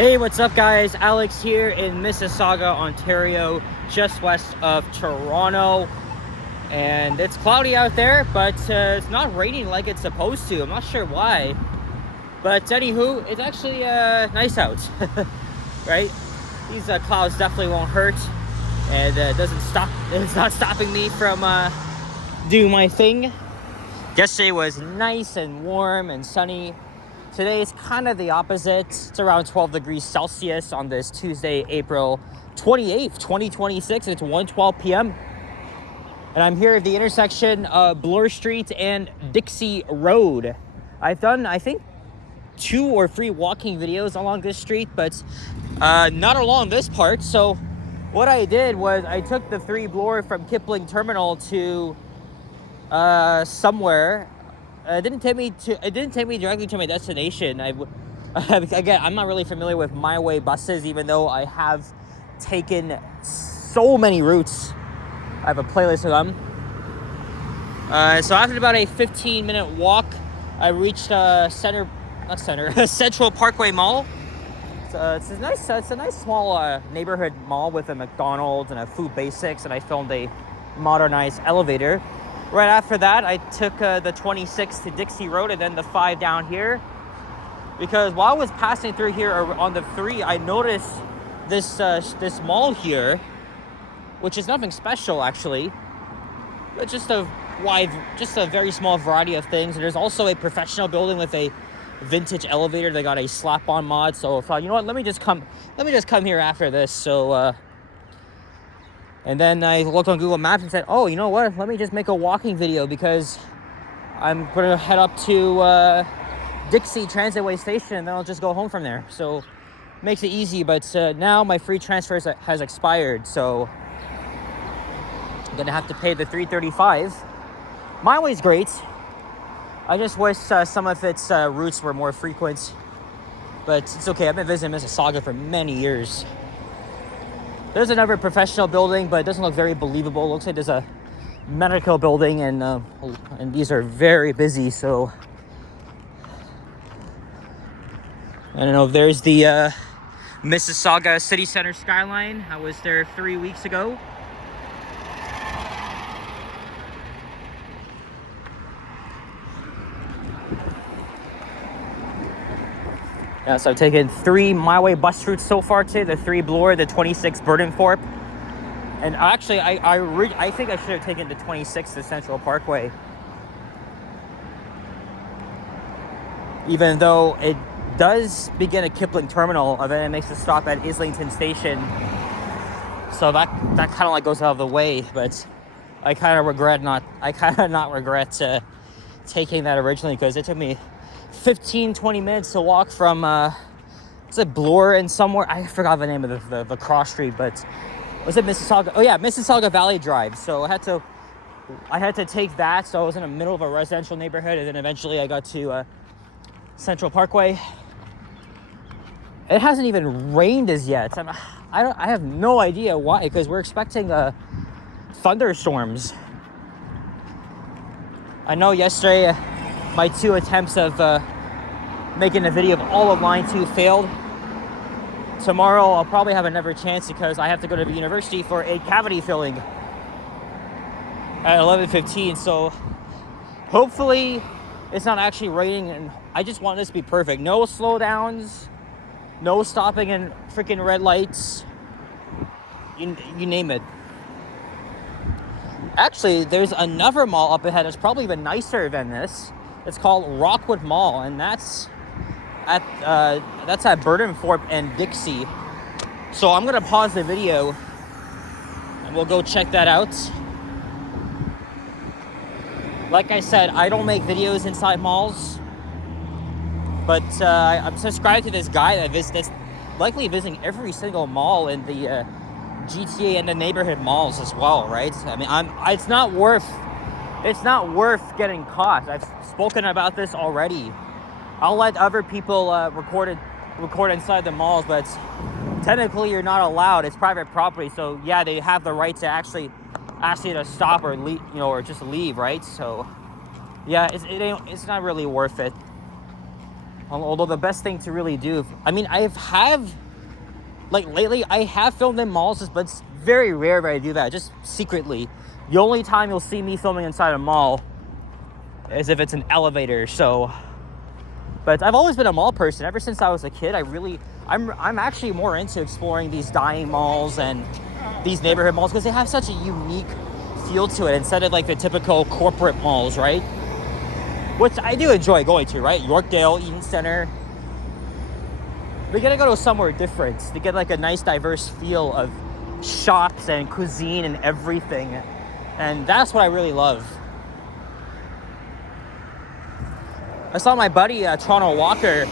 Hey, what's up guys? Alex here in Mississauga, Ontario, just west of Toronto. And it's cloudy out there, but it's not raining like it's supposed to. I'm not sure why. But anywho, it's actually nice out, right? These clouds definitely won't hurt. And it's not stopping me from doing my thing. Yesterday was nice and warm and sunny. Today is kind of the opposite. It's around 12 degrees Celsius on this Tuesday, April 28th, 2026. It's 1:12 p.m. And I'm here at the intersection of Bloor Street and Dixie Road. I've done, I think, 2 or 3 walking videos along this street, but not along this part. So what I did was I took the 3 Bloor from Kipling Terminal to somewhere. It didn't take me directly to my destination. Again, I'm not really familiar with My Way buses, even though I have taken so many routes. I have a playlist of them. So after about a 15-minute walk, I reached Central Parkway Mall. It's a nice small neighborhood mall with a McDonald's and a Food Basics, and I filmed a modernized elevator. Right after that, I took the 26 to Dixie Road and then the 5 down here. Because while I was passing through here on the 3, I noticed this mall here, which is nothing special actually, but just a very small variety of things. And there's also a professional building with a vintage elevator. They got a slap-on mod. So I thought, you know what, let me just come here after this. So and then I looked on Google Maps and said, oh, you know what? Let me just make a walking video because I'm going to head up to Dixie Transitway Station and then I'll just go home from there. So makes it easy, but now my free transfer has expired. So I'm going to have to pay the $3.35. My Way's great. I just wish some of its routes were more frequent. But it's okay. I've been visiting Mississauga for many years. There's another professional building, but it doesn't look very believable. It looks like there's a medical building, and these are very busy. So I don't know. There's the Mississauga City Center skyline. I was there 3 weeks ago. Yeah, so I've taken 3 My Way bus routes so far today. The 3 Bloor, the 26 Burdenthorpe. And actually, I think I should have taken the 26 to Central Parkway. Even though it does begin at Kipling Terminal, and then it makes a stop at Islington Station. So that kind of like goes out of the way, but I kind of not regret taking that originally, because it took me 15-20 minutes to walk from was it Bloor and somewhere, I forgot the name of the cross street, but was it Mississauga? Oh yeah, Mississauga Valley Drive. So I had to take that. So I was in the middle of a residential neighborhood, and then eventually I got to Central Parkway. It hasn't even rained as yet. I have no idea why, because we're expecting thunderstorms. I know yesterday my 2 attempts of making a video of all of line 2 failed. Tomorrow I'll probably have another chance because I have to go to the university for a cavity filling at 11:15. So hopefully it's not actually raining, and I just want this to be perfect. No slowdowns, no stopping in freaking red lights. You name it. Actually, there's another mall up ahead that's probably even nicer than this. It's called Rockwood Mall, and that's at Burdenthorpe and Dixie. So I'm gonna pause the video and we'll go check that out. Like I said, I don't make videos inside malls, but I'm subscribed to this guy that's likely visiting every single mall in the GTA and the neighborhood malls as well, right? I mean, it's not worth getting caught. I've spoken about this already. I'll let other people record inside the malls, but technically you're not allowed. It's private property, so yeah, they have the right to actually ask you to stop or leave, or just leave, right? So yeah, it's not really worth it. Although the best thing to really do, I mean, like lately, I have filmed in malls, but it's very rare that I do that, just secretly. The only time you'll see me filming inside a mall is if it's an elevator, so. But I've always been a mall person. Ever since I was a kid, I'm actually more into exploring these dying malls and these neighborhood malls because they have such a unique feel to it instead of like the typical corporate malls, right? Which I do enjoy going to, right? Yorkdale, Eaton Center. We gotta go to somewhere different to get like a nice diverse feel of shops and cuisine and everything. And that's what I really love. I saw my buddy Toronto Walker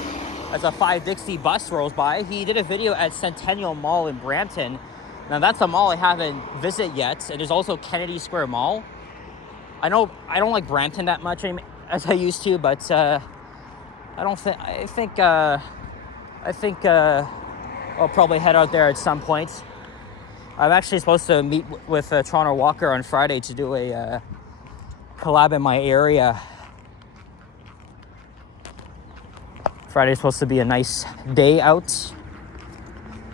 as a 5 Dixie bus rolls by. He did a video at Centennial Mall in Brampton. Now that's a mall I haven't visited yet. And there's also Kennedy Square Mall. I know I don't like Brampton that much as I used to, but I think I'll probably head out there at some point. I'm actually supposed to meet with Toronto Walker on Friday to do a collab in my area. Friday's supposed to be a nice day out.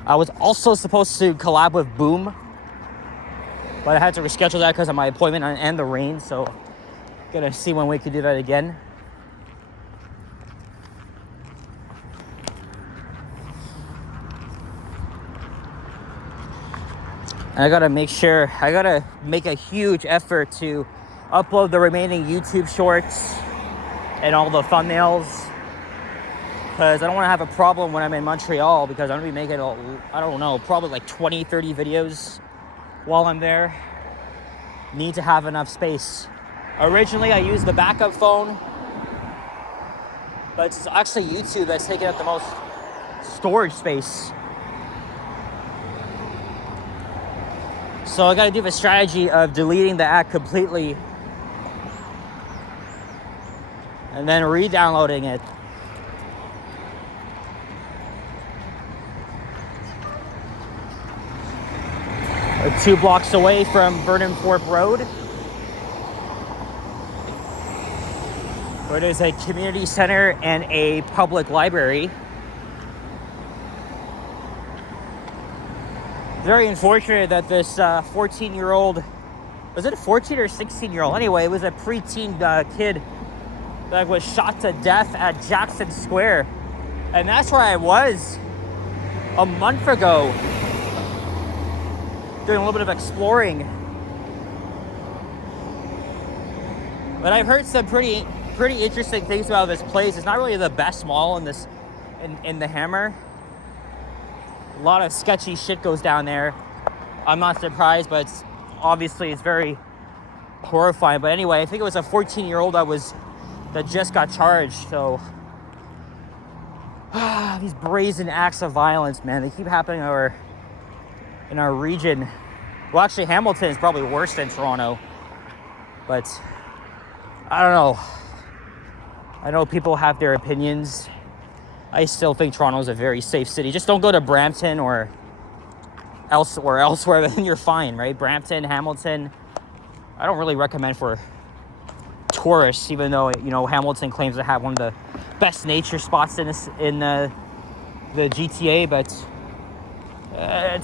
I was also supposed to collab with Boom, but I had to reschedule that because of my appointment and the rain, so gonna see when we could do that again. And I gotta make a huge effort to upload the remaining YouTube shorts and all the thumbnails, because I don't want to have a problem when I'm in Montreal, because I'm gonna be making I don't know, probably like 20-30 videos while I'm there. Need to have enough space. Originally I used the backup phone, but it's actually YouTube that's taking up the most storage space. So I gotta do the strategy of deleting the app completely and then re-downloading it. We're 2 blocks away from Vernon Thorpe Road, where there's a community center and a public library. Very unfortunate that this 14-year-old, was it a 14 or 16-year-old? Anyway, it was a preteen kid that was shot to death at Jackson Square. And that's where I was a month ago, doing a little bit of exploring. But I've heard some pretty interesting things about this place. It's not really the best mall in the Hammer. A lot of sketchy shit goes down there. I'm not surprised, but it's very horrifying. But anyway, I think it was a 14-year-old that just got charged. So these brazen acts of violence, man, they keep happening in our region. Well, actually, Hamilton is probably worse than Toronto, but I don't know. I know people have their opinions. I still think Toronto is a very safe city. Just don't go to Brampton or elsewhere, then you're fine, right? Brampton, Hamilton, I don't really recommend for tourists, even though, you know, Hamilton claims to have one of the best nature spots in the GTA, but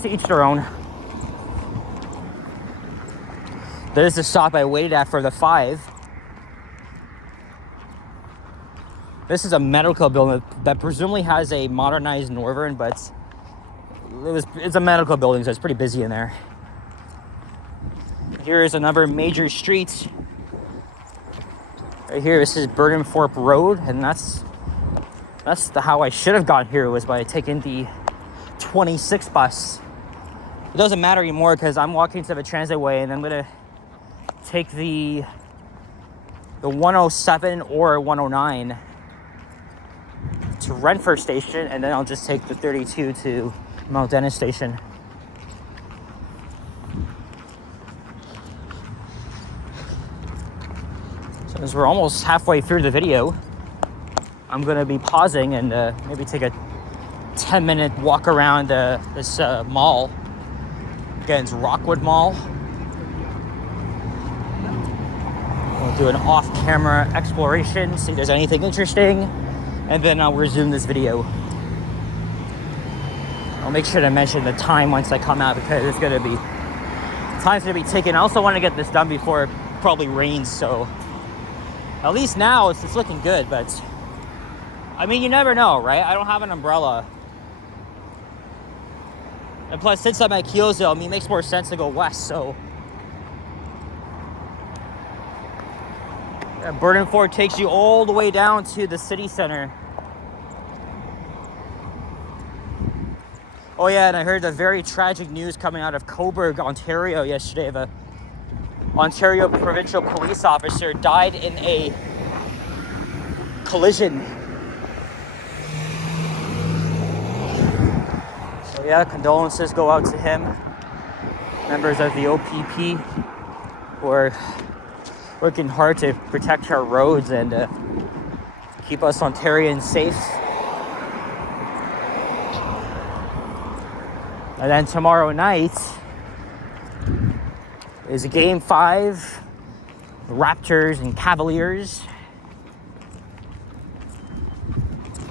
to each their own. There's the stop I waited at for the 5. This is a medical building that presumably has a modernized Northern, but it's a medical building, so it's pretty busy in there. Here is another major street. Right here, this is Vernon Thorpe Road, and that's how I should have gotten here, was by taking the 26 bus. It doesn't matter anymore because I'm walking to the transitway, and I'm gonna take the 107 or 109 to Renfrew Station, and then I'll just take the 32 to Mount Dennis Station. So as we're almost halfway through the video, I'm gonna be pausing and maybe take a 10-minute walk around this mall. Again, it's Rockwood Mall. We'll do an off-camera exploration, see if there's anything interesting. and then I'll resume this video. I'll make sure to mention the time once I come out, because it's gonna be, time's gonna be ticking. I also want to get this done before it probably rains, so at least now it's looking good. But I mean, you never know, right? I don't have an umbrella, and plus, since I'm at Kyoto, I mean, it makes more sense to go west. So yeah, Burdenford takes you all the way down to the city center. Oh yeah, and I heard the very tragic news coming out of Coburg, Ontario yesterday. The Ontario provincial police officer died in a collision. So yeah, condolences go out to him. Members of the OPP who are working hard to protect our roads and keep us Ontarians safe. And then tomorrow night is Game 5, Raptors and Cavaliers.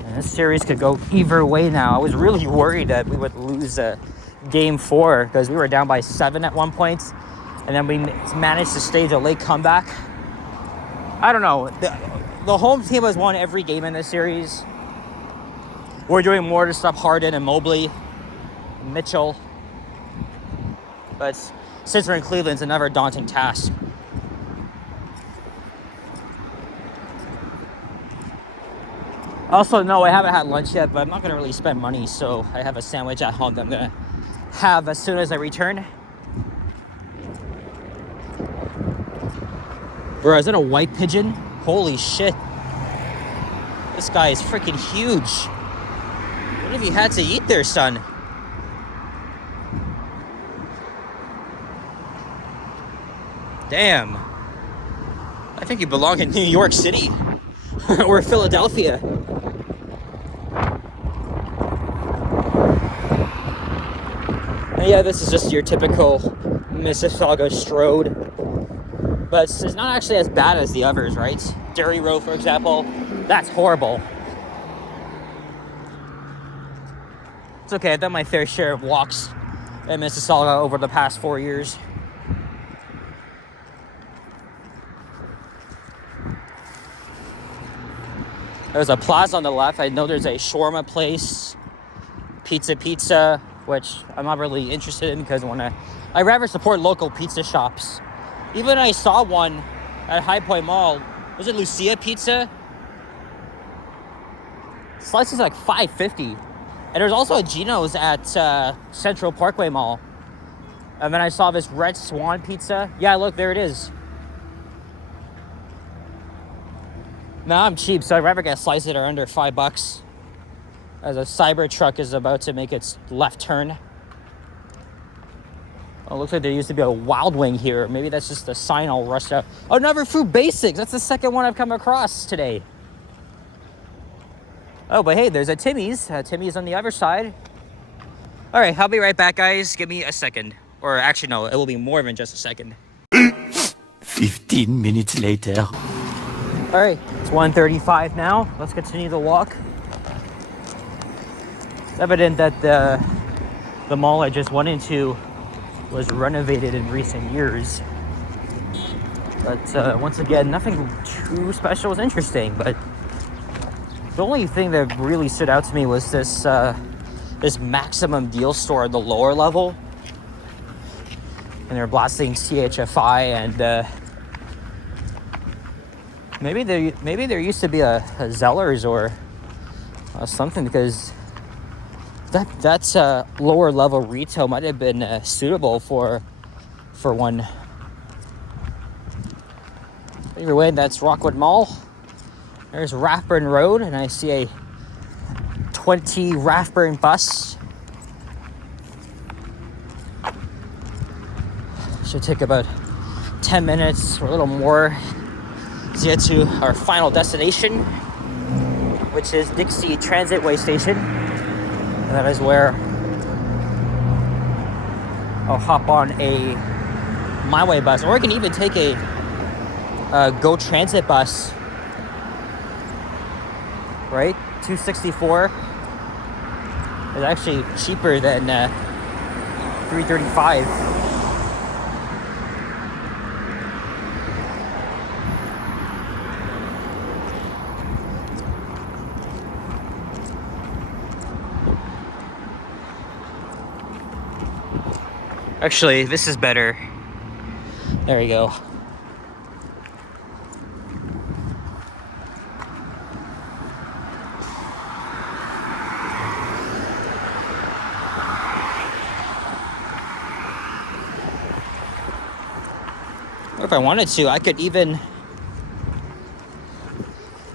And this series could go either way now. I was really worried that we would lose Game 4 because we were down by 7 at one point, and then we managed to stage a late comeback. I don't know. The home team has won every game in this series. We're doing more to stop Harden and Mobley, Mitchell, but since we're in Cleveland, it's another daunting task. Also, no, I haven't had lunch yet, but I'm not going to really spend money, so I have a sandwich at home that I'm going to have as soon as I return. Bro, is that a white pigeon? Holy shit. This guy is freaking huge. What have you had to eat there, son? Damn. I think you belong in New York City or Philadelphia. And yeah, this is just your typical Mississauga Strode. But it's not actually as bad as the others, right? Derry Road, for example, that's horrible. It's okay, I've done my fair share of walks in Mississauga over the past 4 years. There's a plaza on the left. I know there's a shawarma place, pizza, which I'm not really interested in because I rather support local pizza shops. Even I saw one at High Point Mall. Was it Lucia Pizza? Slice is like $5.50. And there's also a Gino's at Central Parkway Mall. And then I saw this Red Swan Pizza. Yeah, look, there it is. Now I'm cheap, so I'd rather get a slice that are under $5 as a Cybertruck is about to make its left turn. Oh, it looks like there used to be a Wild Wing here. Maybe that's just a sign all rushed out. Oh, another Food Basics. That's the second one I've come across today. Oh, but hey, there's a Timmy's. Timmy's on the other side. All right, I'll be right back, guys. Give me a second. Or actually, no, it will be more than just a second. 15 minutes later. All right, it's 1:35 now. Let's continue the walk. It's evident that the mall I just went into was renovated in recent years. But once again, nothing too special was interesting. But the only thing that really stood out to me was this Maximum Deal store at the lower level. And they're blasting CHFI and maybe there used to be a Zellers or something, because that's lower level retail might have been suitable for one. Either way, that's Rockwood Mall. There's Rathburn Road, and I see a 20 Rathburn bus. Should take about 10 minutes or a little more to get to our final destination, which is Dixie Transitway Station. And that is where I'll hop on a MyWay bus, or I can even take a Go Transit bus, right? $264 is actually cheaper than $335. Actually, this is better. There you go. Or if I wanted to, I could even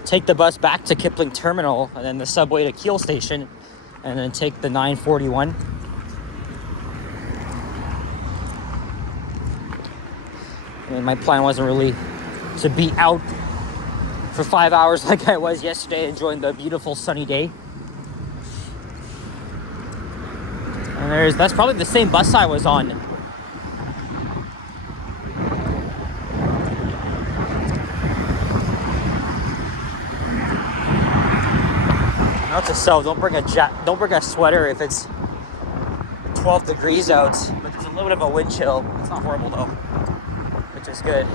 take the bus back to Kipling Terminal and then the subway to Kiel Station and then take the 941. And my plan wasn't really to be out for 5 hours like I was yesterday, enjoying the beautiful sunny day. And that's probably the same bus I was on. Note to self, don't bring a sweater if it's 12 degrees out, but there's a little bit of a wind chill. It's not horrible though, which is good.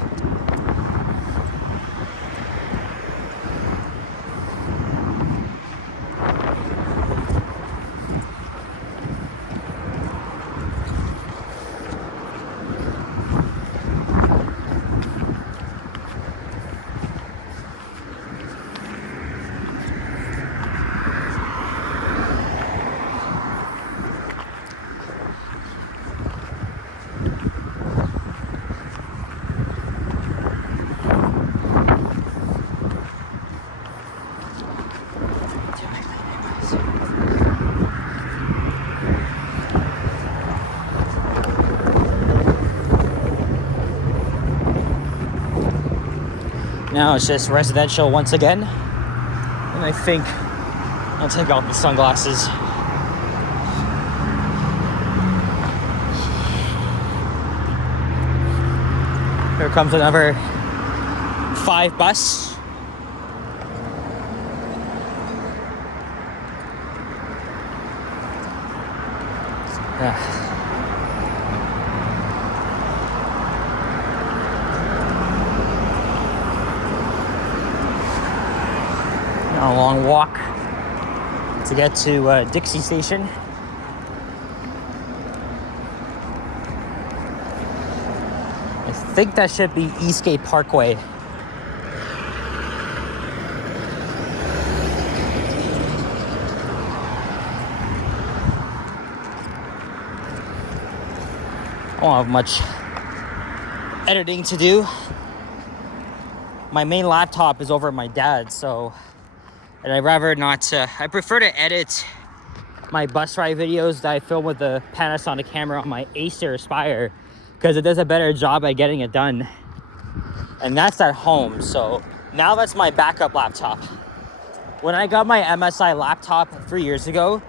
Now it's just residential once again. And I think I'll take off the sunglasses. Here comes another 5 bus. Yeah. A long walk to get to Dixie Station. I think that should be Eastgate Parkway. I don't have much editing to do. My main laptop is over at my dad's, so and I'd rather not, I prefer to edit my bus ride videos that I film with the Panasonic camera on my Acer Aspire because it does a better job at getting it done. And that's at home, so now that's my backup laptop. When I got my MSI laptop 3 years ago,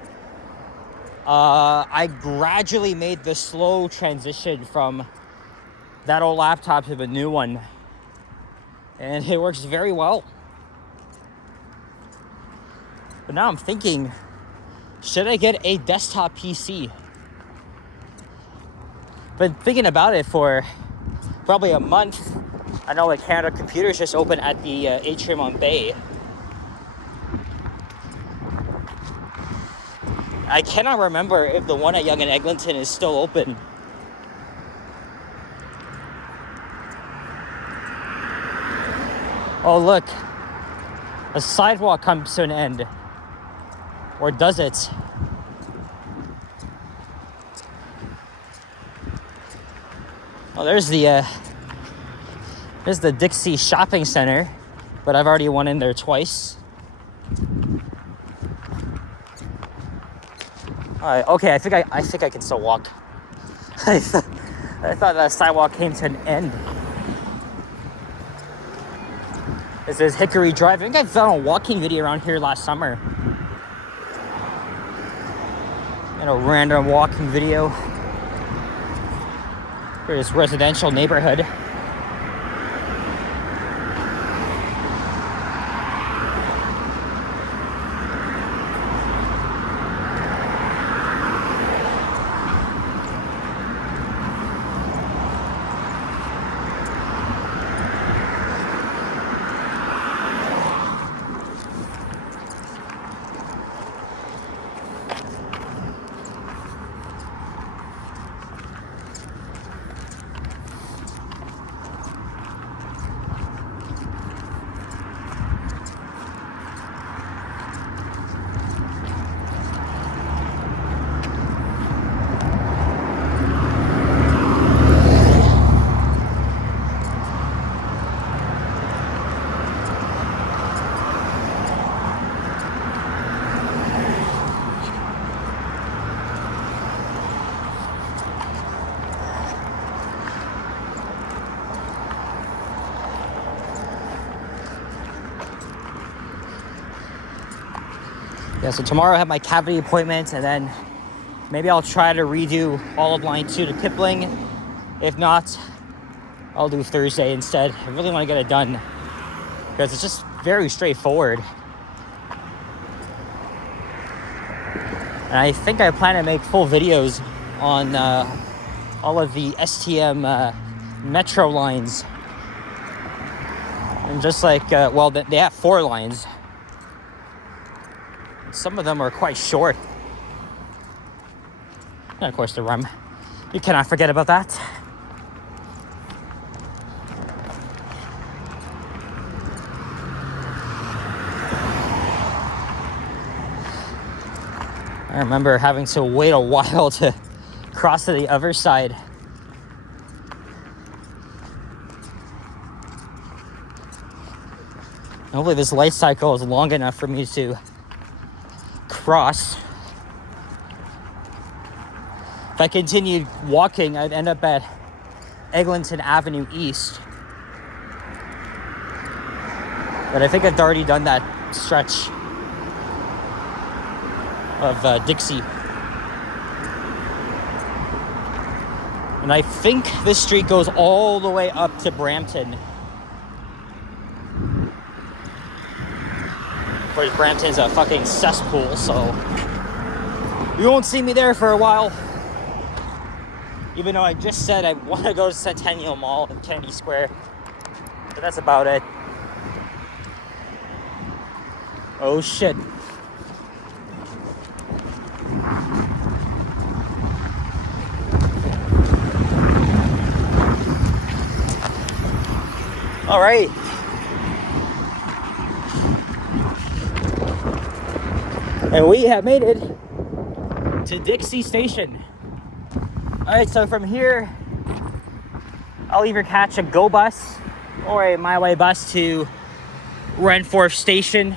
I gradually made the slow transition from that old laptop to the new one. And it works very well. But now I'm thinking, should I get a desktop PC? Been thinking about it for probably a month. I know like Canada Computers just opened at the atrium on Bay. I cannot remember if the one at Yonge and Eglinton is still open. Oh look, a sidewalk comes to an end. Or does it? Oh, there's the Dixie shopping center, but I've already went in there twice. All right, okay, I think I can still walk. I thought that sidewalk came to an end. This is Hickory Drive. I think I found a walking video around here last summer. A random walking video for this residential neighborhood. Yeah, so tomorrow I have my cavity appointment, and then maybe I'll try to redo all of line 2 to Kipling. If not, I'll do Thursday instead. I really want to get it done because it's just very straightforward. And I think I plan to make full videos on all of the STM metro lines. And just like, well, they have 4 lines. Some of them are quite short. And of course the rum. You cannot forget about that. I remember having to wait a while to cross to the other side. Hopefully this light cycle is long enough for me to cross. If I continued walking, I'd end up at Eglinton Avenue East. But I think I've already done that stretch of Dixie. And I think this street goes all the way up to Brampton. Of course, Brampton's a fucking cesspool, so you won't see me there for a while. Even though I just said I want to go to Centennial Mall and Kennedy Square. But that's about it. Oh shit. All right. And we have made it to Dixie Station. All right, so from here, I'll either catch a GO bus or a My Way bus to Renforth Station.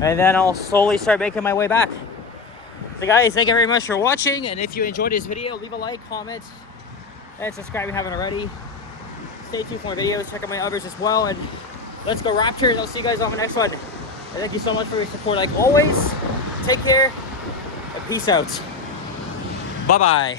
And then I'll slowly start making my way back. So guys, thank you very much for watching. And if you enjoyed this video, leave a like, comment, and subscribe if you haven't already. Stay tuned for more videos. Check out my others as well. And let's go Raptors. I'll see you guys on the next one. And thank you so much for your support like always. Take care and peace out. Bye-bye.